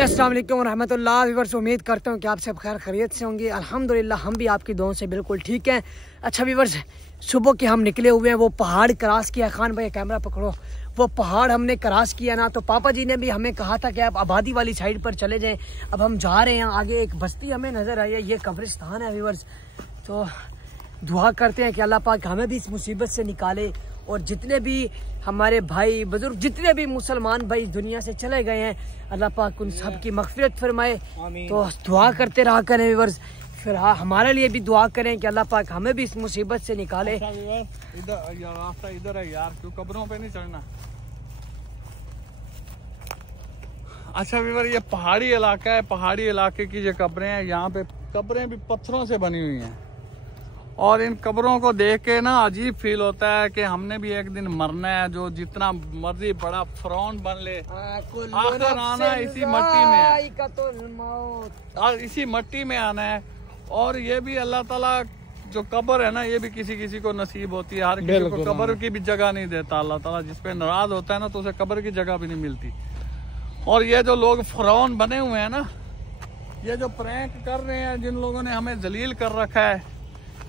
अस्सलाम वालेकुम रहमतुल्लाह। व्यूअर्स, उम्मीद करता हूँ कि आप सब खैर खैरियत से होंगे। अल्हम्दुलिल्लाह हम भी आपकी दुआओं से बिल्कुल ठीक हैं। अच्छा व्यूअर्स, सुबह के हम निकले हुए हैं, वो पहाड़ क्रॉस किया। खान भाई कैमरा पकड़ो, वो पहाड़ हमने क्रॉस किया ना, तो पापा जी ने भी हमें कहा था कि आप आबादी वाली साइड पर चले जाएं। अब हम जा रहे हैं, आगे एक बस्ती हमें नज़र आई है, ये कब्रिस्तान है व्यूअर्स। तो दुआ करते हैं कि अल्लाह पाक हमें भी इस मुसीबत से निकाले, और जितने भी हमारे भाई बुजुर्ग, जितने भी मुसलमान भाई दुनिया से चले गए हैं, अल्लाह पाक उन सब की मग़फ़िरत फरमाए। तो दुआ करते रहा करें व्यूअर्स, फिर हमारे लिए भी दुआ करें कि अल्लाह पाक हमें भी इस मुसीबत से निकाले। इधर रास्ता इधर है यार, क्यों कब्रों पे नहीं चढ़ना। अच्छा व्यूअर, ये पहाड़ी इलाका है, पहाड़ी इलाके की जो कब्रें हैं, यहाँ पे कब्रें भी पत्थरों से बनी हुई हैं, और इन कब्रों को देख के ना अजीब फील होता है कि हमने भी एक दिन मरना है। जो जितना मर्जी बड़ा फ़िरौन बन ले, आखिर आना इसी मट्टी में है, और इसी मट्टी में आना है। और ये भी अल्लाह ताला जो कब्र है ना, ये भी किसी किसी को नसीब होती है, हर किसी को कब्र की भी जगह नहीं देता अल्लाह ताला। जिस पे नाराज होता है ना, तो उसे कब्र की जगह भी नहीं मिलती। और ये जो लोग फ़िरौन बने हुए हैं ना, ये जो प्रैंक कर रहे हैं, जिन लोगों ने हमें जलील कर रखा है,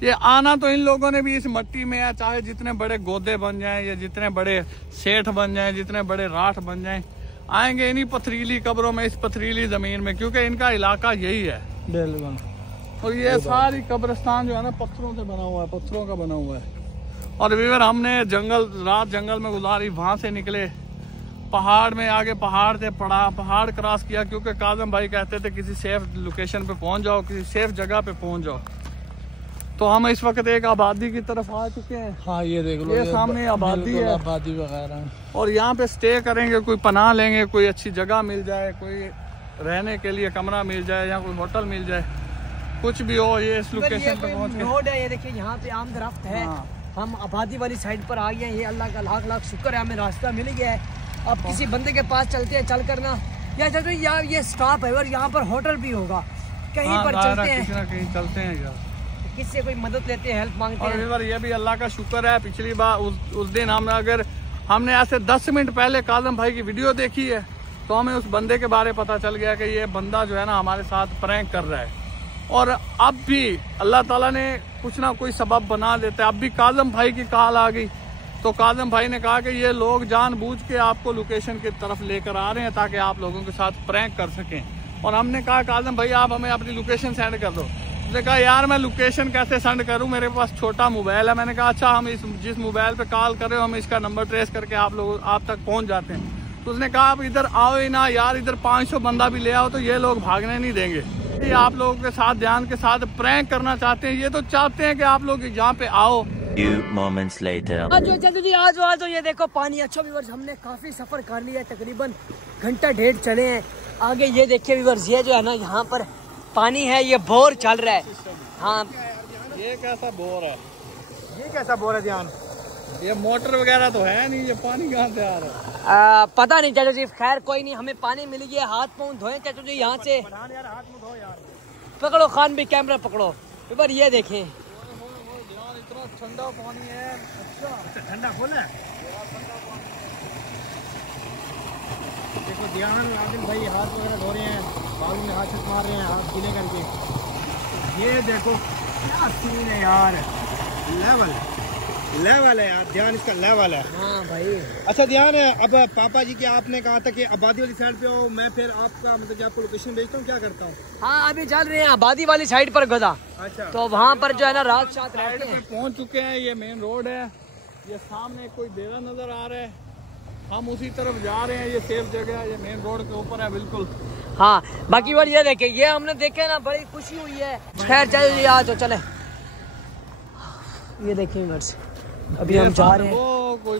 ये आना तो इन लोगों ने भी इस मट्टी में है। चाहे जितने बड़े गोदे बन जाएं, या जितने बड़े सेठ बन जाएं, जितने बड़े राठ बन जाएं, आएंगे इन्हीं पथरीली कब्रों में, इस पथरीली जमीन में, क्योंकि इनका इलाका यही है। बिल्कुल। और ये सारी कब्रिस्तान जो है ना, पत्थरों से बना हुआ है, पत्थरों का बना हुआ है। और व्यूअर, हमने रात जंगल में गुजारी, वहां से निकले पहाड़ में, आगे पहाड़ से पहाड़ क्रॉस किया, क्योंकि काज़म भाई कहते थे किसी सेफ लोकेशन पे पहुंच जाओ, किसी सेफ जगह पे पहुंच जाओ। तो हम इस वक्त एक आबादी की तरफ आ चुके हैं। हाँ, ये देख लो, ये सामने आबादी है, आबादी वगैरह। और यहाँ पे स्टे करेंगे, कोई पनाह लेंगे, कोई अच्छी जगह मिल जाए, कोई रहने के लिए कमरा मिल जाए, या कोई होटल मिल जाए, कुछ भी हो। ये इस लोकेशन पे पहुँच गए। रोड है, ये देखिए, यहाँ पे आम दरख्त है। हम आबादी वाली साइड पर आ गए हैं। ये अल्लाह का लाख लाख शुक्र है, हमें रास्ता मिल गया है। अब किसी बंदे के पास चलते हैं, चल करना यार, ये स्टॉप है और यहाँ पर होटल भी होगा, कहीं पर चलते हैं, किसी ना कहीं चलते हैं यार, किससे कोई मदद लेते हैं, हेल्प मांगते हैं। और ये भी अल्लाह का शुक्र है, पिछली बार उस दिन हमने ऐसे 10 मिनट पहले काज़म भाई की वीडियो देखी है, तो हमें उस बंदे के बारे पता चल गया कि ये बंदा जो है ना हमारे साथ प्रैंक कर रहा है। और अब भी अल्लाह ताला ने कुछ ना कोई सबब बना देता है। अब भी काज़म भाई की कॉल आ गई, तो काज़म भाई ने कहा कि ये लोग जानबूझ के आपको लोकेशन की तरफ लेकर आ रहे हैं ताकि आप लोगों के साथ प्रैंक कर सकें। और हमने कहा काज़म भाई आप हमें अपनी लोकेशन सेंड कर दो। उसने कहा यार मैं लोकेशन कैसे सेंड करूं, मेरे पास छोटा मोबाइल है। मैंने कहा अच्छा, हम जिस मोबाइल पे कॉल कर रहे हो, हम इसका नंबर ट्रेस करके आप तक पहुंच जाते हैं। तो उसने कहा आप इधर आओ ही ना यार, इधर 500 बंदा भी ले आओ तो ये लोग भागने नहीं देंगे। ये आप लोगों के साथ ध्यान के साथ प्रैंक करना चाहते हैं, ये तो चाहते हैं कि आप लोग यहाँ पे आओ। Few moments later. आज ये देखो पानी। अच्छा व्यूअर्स, हमने काफी सफर कर लिया है, तकरीबन घंटा डेढ़ चले हैं। आगे ये देखिए व्यूअर्स, ये जो है ना, यहाँ पर पानी है, ये बोर चल रहा है। हाँ, ये कैसा बोर है, ये कैसा बोर है ध्यान, ये मोटर वगैरह तो है नहीं, ये पानी कहाँ से आ रहा है? पता नहीं चाचू जी, खैर कोई नहीं, हमें पानी मिल गया। हाथ पाँव धोए चाचू जी यहाँ से। पकड़ो खान भी, कैमरा पकड़ो व्यूअर, ये देखें इतना ठंडा पानी है। अच्छा, ठंडा फुल है। देखो ध्यान, आदिल भाई हाथ वगैरह धो रहे हैं, बालों में हाथ मार रहे हैं, हाथ गीले करके। ये देखो क्या सीन है यार, लेवल है यार, ध्यान इसका लेवल है। हाँ भाई। अच्छा ध्यान है, अब पापा जी के आपने कहा था कि आबादी वाली साइड पे हो, मैं फिर आपका मतलब कि आपको लोकेशन भेजता हूँ, क्या करता हूँ? हाँ, अभी चल रहे हैं आबादी वाली साइड पर गदा। अच्छा, तो वहाँ पर जो है ना रात साथ रहते हैं। पहुँच चुके हैं, ये मेन रोड है, ये सामने कोई डेरा नजर आ रहा है, हम उसी तरफ जा रहे हैं। ये सेफ जगह है, ये मेन रोड के ऊपर है बिल्कुल। हाँ, बाकी बार ये देखे, ये हमने देखे ना, बड़ी खुशी हुई है। खैर चल लिया तो चले। ये देखिए व्यूअर्स, अभी हम जा रहे हैं। वो कोई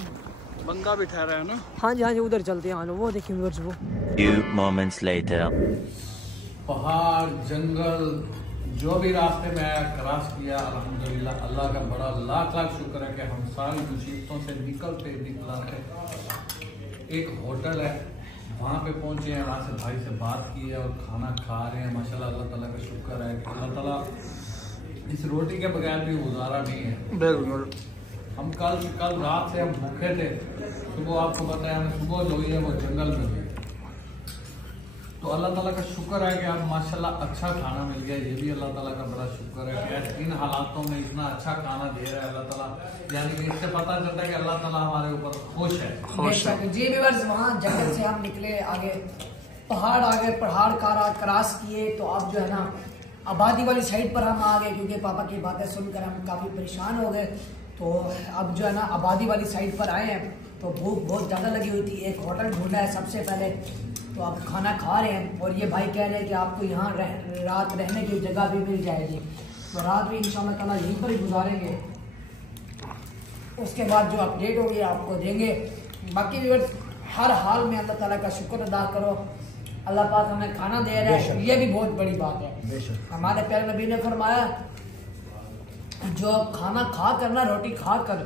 बंदा भी ठहरा है ना। हाँ जी, उधर चलते हैं। वो देखिए व्यूअर्स, वो Few moments later. पहाड़ जंगल जो भी रास्ते में क्रॉस किया, अल्हम्दुलिल्लाह अल्लाह का बड़ा लाख लाख शुक्र है कि हम सारी मुसीबतों से निकलते एक होटल है, वहाँ पे पहुँचे हैं, वहाँ से भाई से बात की है और खाना खा रहे हैं। माशाल्लाह अल्लाह ताला का शुक्र है कि अल्लाह ताला इस रोटी के बगैर भी गुजारा नहीं है। बिल्कुल। हम कल रात से हम भूखे थे, सुबह आपको बताया हमें, सुबह जो हुई है वो जंगल में हुई। तो अल्लाह ताला का शुक्र है कि आप माशाल्लाह अच्छा खाना मिल गया, ये भी अल्लाह ताला का बड़ा शुक्र है कि इन हालातों में इतना अच्छा खाना दे रहा है अल्लाह ताला, यानी कि इससे पता चलता है कि अल्लाह ताला हमारे ऊपर खुश है। जी व्यूअर्स, वहाँ जंगल से हम निकले, आगे पहाड़ क्रॉस किए तो अब जो है ना आबादी वाली साइड पर हम आ गए, क्योंकि पापा की बातें सुनकर हम काफ़ी परेशान हो गए। तो अब जो है ना आबादी वाली साइड पर आए हैं, तो भूख बहुत ज़्यादा लगी हुई थी। एक होटल ढूंढा है सबसे पहले, तो अब खाना खा रहे हैं और ये भाई कह रहे हैं कि आपको यहाँ रात रहने की जगह भी मिल जाएगी, तो रात भी इंशाल्लाह ताला यहीं पर ही गुजारेंगे। उसके बाद जो अपडेट होगी आपको देंगे। बाकी व्यूअर्स, हर हाल में अल्लाह ताला का शुक्र अदा करो, अल्लाह पाक हमें खाना दे रहा है, ये भी बहुत बड़ी बात है। हमारे प्यारे नबी ने फरमाया जो खाना खा कर ना, रोटी खा कर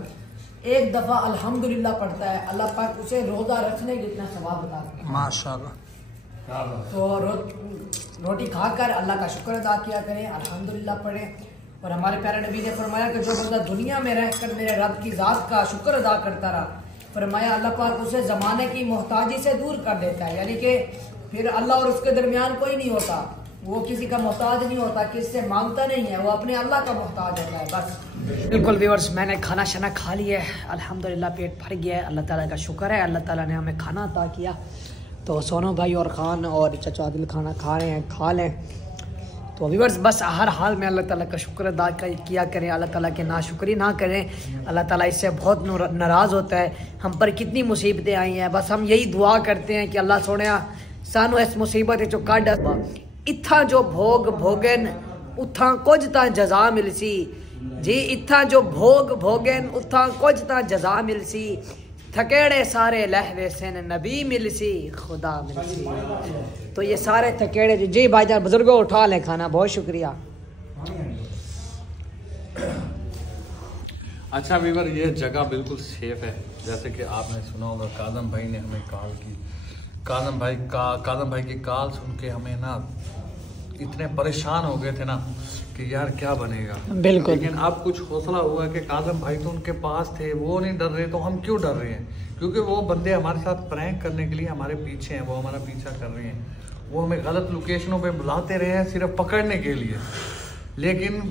एक दफा अल्हम्दुलिल्लाह पढ़ता है, अल्लाह पाक उसे रोजा रखने जितना सवाब बताता है माशाल्लाह। तो रोटी खाकर अल्लाह का शुक्र अदा किया करें, अल्हम्दुलिल्लाह पढ़ें। और हमारे प्यारे नबी ने फरमाया कि जो बंदा दुनिया में रहकर मेरे रब की ज़ात का शुक्र अदा करता रहा, फरमाया अल्लाह पाक उसे ज़माने की मोहताजी से दूर कर देता है, यानी कि फिर अल्लाह और उसके दरमियान कोई नहीं होता, वो किसी का मोहताज नहीं होता, किससे मांगता नहीं है, वो अपने अल्लाह का मोहताज होता है बस। बिल्कुल व्यूअर्स, मैंने खाना शाना खा लिया है, अल्हम्दुलिल्लाह पेट भर गया है, अल्लाह ताला का शुक्र है, अल्लाह ताला ने हमें खाना अता किया। तो सोनू भाई और ख़ान और चाचा आदिल खाना खा रहे हैं, खा लें। तो व्यूअर्स, बस हर हाल में अल्लाह ताला का शुक्र अदा किया करें, अल्लाह ताला के नाशुक्री ना करें, अल्लाह ताला इससे बहुत नाराज़ होता है। हम पर कितनी मुसीबतें आई हैं, बस हम यही दुआ करते हैं कि अल्लाह सोने सानू इस मुसीबत चो कढ़, इत्था जो भोग भोगन उत्था कुछ ता जजा मिलसी जी, इत्था जो भोग भोगन उत्था कुछ ता जजा मिलसी, थकेड़े सारे लहवे सेन नबी मिलसी खुदा मिलसी। तो ये सारे थकेड़े जी भाईजान बुजुर्गों उठा लें खाना, बहुत शुक्रिया। अच्छा वीवर, ये जगह बिल्कुल सेफ है, जैसे कि आपने सुना होगा कादम भाई ने हमें कॉल की, कादम भाई की कॉल सुन के हमें ना इतने परेशान हो गए थे ना कि यार क्या बनेगा। बिल्कुल, लेकिन अब कुछ हौसला हुआ कि कादम भाई तो उनके पास थे, वो नहीं डर रहे, तो हम क्यों डर रहे हैं, क्योंकि वो बंदे हमारे साथ प्रैंक करने के लिए हमारे पीछे हैं, वो हमारा पीछा कर रहे हैं, वो हमें गलत लोकेशनों पे बुलाते रहे हैं सिर्फ पकड़ने के लिए। लेकिन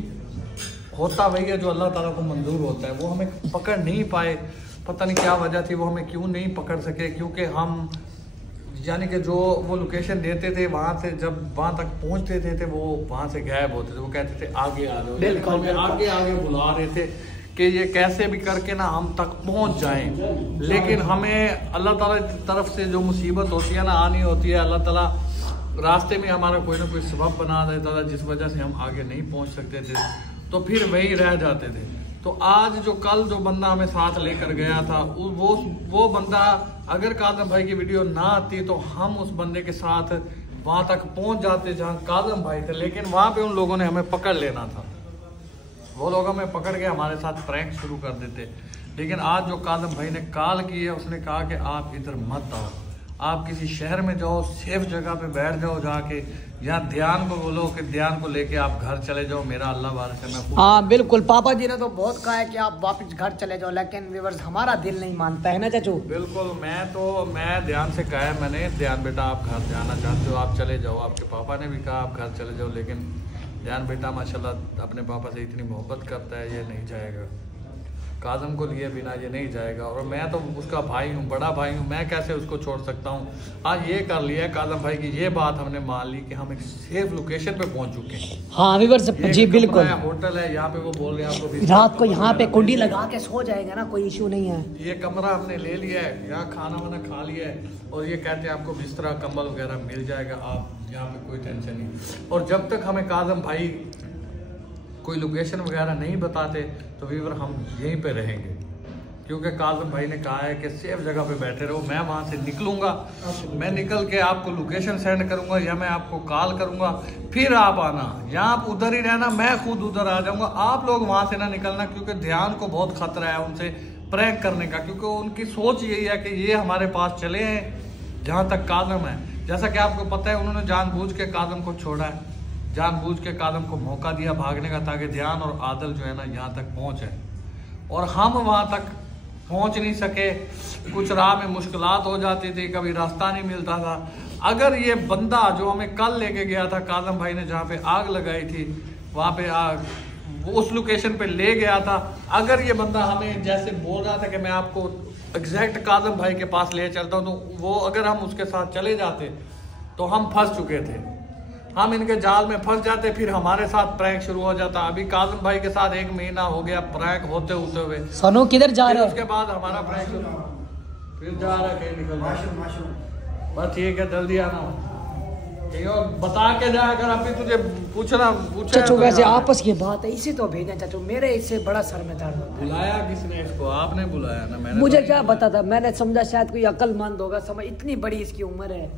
होता वही है जो अल्लाह ताला को मंजूर होता है, वो हमें पकड़ नहीं पाए, पता नहीं क्या वजह थी, वो हमें क्यों नहीं पकड़ सके, क्योंकि हम यानी कि जो वो लोकेशन देते थे वहाँ से जब वहाँ तक पहुँचते थे वो वहाँ से गायब होते थे, वो कहते थे आगे आ जाओ, बिल्कुल आगे बुला रहे थे कि ये कैसे भी करके ना हम तक पहुँच जाएं। लेकिन हमें अल्लाह ताला की तरफ से जो मुसीबत होती है ना, आनी होती है, अल्लाह ताला रास्ते में हमारा कोई ना कोई सबब बना देता था जिस वजह से हम आगे नहीं पहुँच सकते थे, तो फिर वही रह जाते थे। तो आज कल जो बंदा हमें साथ लेकर गया था, वो बंदा अगर कादम भाई की वीडियो ना आती तो हम उस बंदे के साथ वहां तक पहुंच जाते जहां कादम भाई थे, लेकिन वहां पे उन लोगों ने हमें पकड़ लेना था, वो लोग हमें पकड़ के हमारे साथ प्रैंक शुरू कर देते। लेकिन आज जो कादम भाई ने कॉल की है, उसने कहा कि आप इधर मत आओ, आप किसी शहर में जाओ, सेफ जगह पे बैठ जाओ जाके, या ध्यान को बोलो कि ध्यान को लेके आप घर चले जाओ, मेरा अल्लाह वाले से मैं। हाँ बिल्कुल, पापा जी ने तो बहुत कहा है कि आप वापस घर चले जाओ, लेकिन व्यूअर्स हमारा दिल नहीं मानता है ना चाचू। बिल्कुल, मैं ध्यान से कहा है मैंने, ध्यान बेटा आप घर जाना चाहते हो आप चले जाओ, आपके पापा ने भी कहा आप घर चले जाओ, लेकिन ध्यान बेटा माशाल्लाह अपने पापा से इतनी मोहब्बत करता है, ये नहीं जाएगा, कादम को लिए बिना ये नहीं जाएगा, और मैं तो उसका भाई हूँ, बड़ा भाई हूँ, मैं कैसे उसको छोड़ सकता हूँ। आज ये कर लिया कादम भाई की ये बात हमने मान ली कि हम एक सेफ लोकेशन पे पहुँच चुके हैं। हाँ व्यूअर्स जी बिल्कुल, होटल है यहाँ पे, वो बोल रहे हैं आपको रात को यहाँ पे कुंडी लगा के सो जाएगा ना, कोई इशू नहीं है। ये कमरा हमने ले लिया है, यहाँ खाना वाना खा लिया है, और ये कहते हैं आपको बिस्तरा कंबल वगैरह मिल जाएगा, आप यहाँ पे कोई टेंशन नहीं। और जब तक हमें कादम भाई कोई लोकेशन वगैरह नहीं बताते तो व्यूअर हम यहीं पे रहेंगे, क्योंकि काज़म भाई ने कहा है कि सेफ जगह पे बैठे रहो। मैं वहाँ से निकलूँगा, मैं निकल के आपको लोकेशन सेंड करूँगा या मैं आपको कॉल करूँगा, फिर आप आना, या आप उधर ही रहना, मैं खुद उधर आ जाऊँगा, आप लोग वहाँ से ना निकलना, क्योंकि ध्यान को बहुत खतरा है उनसे प्रैंक करने का, क्योंकि उनकी सोच यही है कि ये हमारे पास चले हैं जहाँ तक कादम है। जैसा कि आपको पता है उन्होंने जानबूझ के कादम को छोड़ा है, जानबूझ के कादम को मौका दिया भागने का, ताकि ध्यान और आदल जो है ना यहाँ तक पहुँचे, और हम वहाँ तक पहुँच नहीं सके। कुछ राह में मुश्किलात हो जाती थी, कभी रास्ता नहीं मिलता था। अगर ये बंदा जो हमें कल लेके गया था, काजम भाई ने जहाँ पे आग लगाई थी वहाँ पे वो उस लोकेशन पे ले गया था, अगर ये बंदा हमें जैसे बोल रहा था कि मैं आपको एग्जैक्ट काजम भाई के पास ले चलता हूँ, तो वो अगर हम उसके साथ चले जाते तो हम फंस चुके थे, हम इनके जाल में फंस जाते, फिर हमारे साथ प्रैंक शुरू हो जाता। अभी काजम भाई के साथ 1 महीना हो गया प्रैंक होते हुए। सोनू किधर जा रहा है? उसके बाद हमारा प्रैंक शुरू, फिर जा रहा है कहीं निकल, बस ठीक है जल्दी आना, और बता के जाया कर। अभी तुझे पूछना चाचू वैसे आपस की बात है, इसे तो भेजा चाचू, मेरे इससे बड़ा सर में दर्द होता है। बुलाया किसने इसको? आपने बुलाया ना, मैंने मुझे क्या पता था, मैंने समझा शायद कोई अक्लमंद होगा, समझ इतनी बड़ी इसकी उम्र है,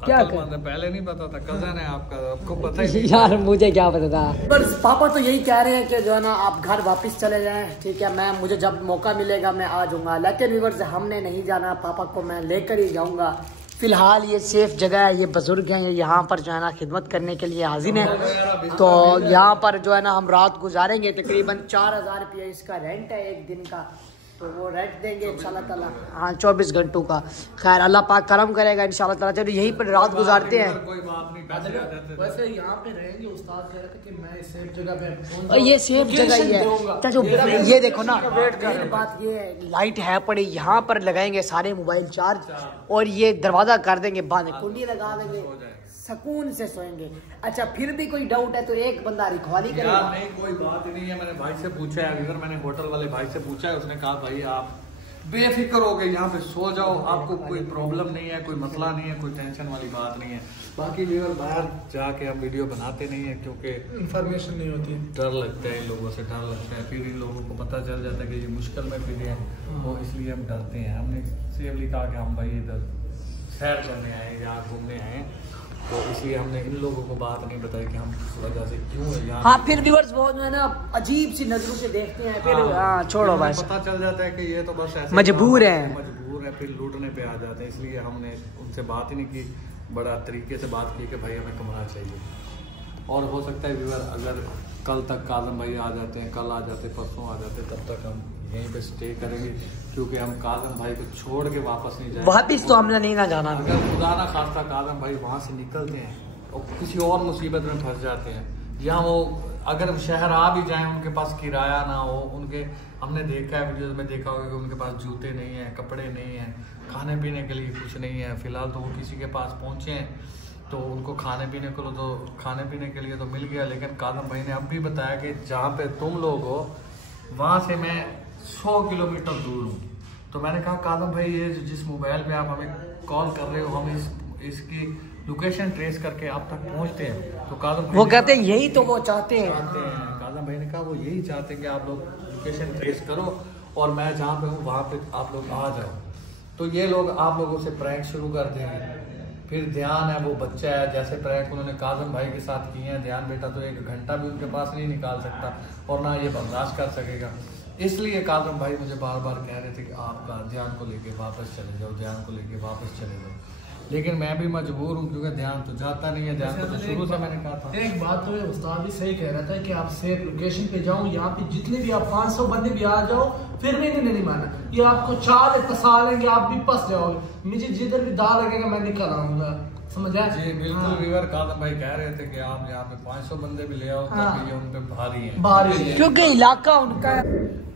क्या कर? पहले नहीं पता था, कजन है आपका, आपको पता ही यार मुझे क्या पता था। पर पापा तो यही कह रहे हैं कि जो है ना आप घर वापस चले जाएं, ठीक है, मैं मुझे जब मौका मिलेगा मैं आ जाऊंगा, लेकिन व्यूअर्स हमने नहीं जाना, पापा को मैं लेकर ही जाऊंगा। फिलहाल ये सेफ जगह है, ये बुजुर्ग हैं, ये यहाँ पर जो है ना खिदमत करने के लिए हाजिर हैं, तो यहाँ पर जो है ना हम रात गुजारेंगे। तकरीबन 4000 रुपया इसका रेंट है एक दिन का, तो वो रेंट देंगे इंशाल्लाह ताला, हाँ 24 घंटों का। खैर अल्लाह पाक करम करेगा इंशाल्लाह ताला। चलो यहीं पर रात गुजारते हैं। कोई बात नहीं, वैसे यहाँ पे रहेंगे। उस्ताद कह रहे थे कि मैं सेफ जगह पे, और ये सेफ जगह ही है चाचू, ये देखो ना, बात ये है लाइट है पड़ी, यहाँ पर लगाएंगे सारे मोबाइल चार्ज, और ये दरवाजा कर देंगे बंद, कुंडी लगा देंगे, सुकून से सोएंगे। अच्छा फिर भी कोई डाउट है तो एक बंदा रिखवाली करेगा। नहीं कोई बात नहीं है, मैंने भाई से पूछा है, अगर मैंने होटल वाले भाई से पूछा है, उसने कहा भाई आप बेफिक्र हो गए यहाँ पे सो जाओ, आपको कोई प्रॉब्लम नहीं है, कोई मसला नहीं है, कोई टेंशन वाली बात नहीं है। बाकी व्यूअर बाहर जाके हम वीडियो बनाते नहीं है क्योंकि इंफॉर्मेशन नहीं होती, डर लगता है, इन लोगों से डर लगता है, फिर इन लोगों को पता चल जाता है कि ये मुश्किल में फिर हैं, तो इसलिए हम डरते हैं। हमने सेफली कहा कि हम भाई इधर सैर करने आए या घूमने आए, तो इसलिए हमने इन लोगों को बात नहीं बताई कि हम किस वजह से क्यों है यहाँ। हाँ फिर व्यूअर्स वो जो है ना अजीब सी नजरों से देखते हैं, फिर हाँ छोड़ो बस, पता चल जाता है कि ये तो बस ऐसे मजबूर है, फिर लूटने पे आ जाते हैं, इसलिए हमने उनसे बात ही नहीं की, बड़ा तरीके से बात की कि भाई हमें कमरा चाहिए। और हो सकता है व्यूअर अगर कल तक काजम भाई आ जाते हैं, कल आ जाते, परसों आ जाते, तब तक हम यहीं पे स्टे करेंगे, क्योंकि हम काजम भाई को छोड़ के वापस नहीं जाएंगे। वापस तो हमने नहीं ना जाना। अगर खुदा ना खास्ता काजम भाई वहाँ से निकलते हैं और किसी और मुसीबत में फंस जाते हैं, या वो अगर शहर आ भी जाएं, उनके पास किराया ना हो, उनके हमने देखा है वीडियोस में देखा होगा कि उनके पास जूते नहीं है, कपड़े नहीं है, खाने पीने के लिए कुछ नहीं है। फिलहाल तो वो किसी के पास पहुँचे हैं तो उनको खाने पीने के लिए तो मिल गया, लेकिन काजम भाई ने अब भी बताया कि जहाँ पे तुम लोग हो वहाँ से मैं 100 किलोमीटर दूर हूँ। तो मैंने कहा काजम भाई ये जिस मोबाइल पे आप हमें कॉल कर रहे हो, हम इसकी लोकेशन ट्रेस करके आप तक पहुँचते हैं। तो काजम भाई वो कहते हैं यही तो वो चाहते हैं। काजम भाई ने कहा वो यही चाहते हैं कि आप लोग लोकेशन ट्रेस करो और मैं जहाँ पे हूँ वहाँ पे आप लोग आ जाओ। तो ये लोग आप लोगों से प्रैंक शुरू कर देंगे। फिर ध्यान है वो बच्चा है, जैसे प्रैंक उन्होंने काजम भाई के साथ किए हैं, ध्यान बेटा तो 1 घंटा भी उनके पास नहीं निकाल सकता और ना ये बर्दाश्त कर सकेगा। इसलिए काजम भाई मुझे बार बार कह रहे थे कि आप ध्यान को लेके वापस चले जाओ, ध्यान को लेके वापस चले जाओ, लेकिन मैं भी मजबूर हूँ क्योंकि ध्यान तो जाता नहीं है। ध्यान को तो शुरू से मैंने कहा था। एक बात तो उस्ताद भी सही कह रहा था कि आप सेफ लोकेशन पे जाओ, यहाँ पे जितने भी आप 500 बंदे भी आ जाओ फिर भी इन्हें नहीं माना, ये आपको 4 फंसा लेंगे, आप भी फंस जाओगे, मुझे जिधर भी दाल लगेगा मैं निकल आऊंगा, समझ आया? जी बिल्कुल व्यूअर, काजम भाई कह रहे थे कि आप यहाँ पे 500 बंदे भी ले आओ तब ये उन पे भारी है, क्योंकि इलाका उनका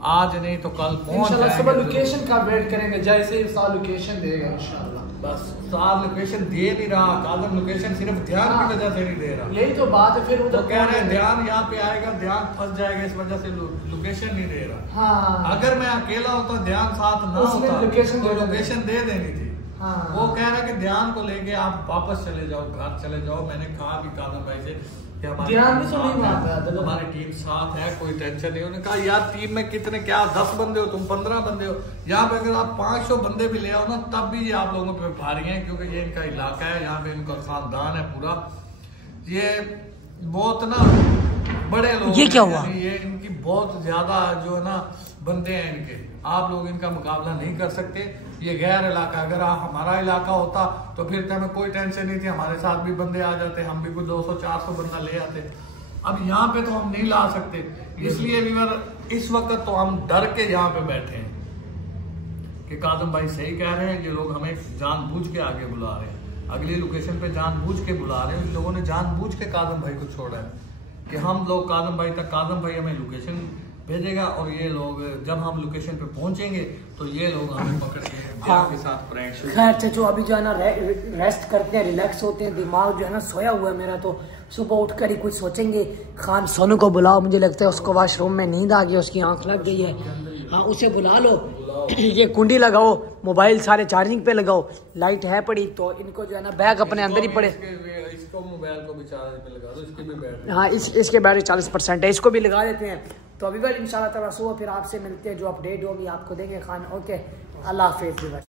आज नहीं तो कल पहुँच इंशाल्लाह सुबह लोकेशन का वेट करेंगे, जैसे ही साल लोकेशन देगा इंशाल्लाह। बस साल लोकेशन दे नहीं रहा काजम, लोकेशन सिर्फ ध्यान की वजह से नहीं दे रहा। यही तो बात है, फिर तो कह रहे हैं ध्यान यहाँ पे आएगा, ध्यान फंस जाएगा, इस वजह से लोकेशन नहीं दे रहा। हाँ। अगर मैं अकेला होता, ध्यान साथ ना होता, लोकेशन दे देनी थी। हाँ। वो कह रहा है कि ध्यान को लेके आप वापस चले जाओ, घर चले जाओ। मैंने कहा भी काजम भाई से ध्यान भी तो नहीं मानता, हमारी टीम साथ है, कोई टेंशन नहीं। उन्होंने कहा यार टीम में कितने क्या 10 बंदे हो, तुम 15 बंदे हो, यहाँ पे अगर आप 500 बंदे भी ले आओ ना तब भी ये आप लोगों पे भारी हैं, क्योंकि ये इनका इलाका है, यहाँ पे इनका खानदान है पूरा। ये बहुत ना बड़े लोग, ये क्या हुआ? ये इनकी बहुत ज्यादा जो है ना बंदे हैं इनके, आप लोग इनका मुकाबला नहीं कर सकते। ये गैर इलाका, अगर हमारा इलाका होता तो फिर हमें कोई टेंशन नहीं थी, हमारे साथ भी बंदे आ जाते, हम भी कुछ 200-400 बंदा ले आते। अब यहाँ पे तो हम नहीं ला सकते, इसलिए भी इस वक्त तो हम डर के यहाँ पे बैठे हैं कि काजम भाई सही कह रहे हैं, ये लोग हमें जानबूझ के आगे बुला रहे हैं। अगली लोकेशन पे जानबूझ के बुला रहे हैं। इन लोगों ने जानबूझ के काजम भाई को छोड़ा है कि हम लोग काजम भाई तक, काजम भाई हमें लोकेशन भेजेगा और ये लोग जब हम लोकेशन पे पहुंचेंगे तो ये लोग हमें पकड़ के साथ प्रैंक शुरू। खैर अच्छा, जो अभी जो है ना रेस्ट करते हैं, रिलैक्स होते हैं, दिमाग जो है ना सोया हुआ है मेरा, तो सुबह उठकर ही कुछ सोचेंगे। खान सोनू को बुलाओ, मुझे लगता है उसको वॉशरूम में नींद आ गई, उसकी आंख लग गई है। हाँ उसे बुला लो, ये कुंडी लगाओ, मोबाइल सारे चार्जिंग पे लगाओ, लाइट है पड़ी तो इनको जो है ना बैग अपने अंदर ही पड़े। इसको मोबाइल को भी चार्ज पे लगा दो, इसकी भी बैटरी। हाँ इसके बैटरी 40% है, इसको भी लगा देते हैं। तो अभी इंशाल्लाह ताला सुबह फिर आपसे मिलते हैं, जो अपडेट होगी आपको देंगे खान। ओके, अल्लाह हाफिज़।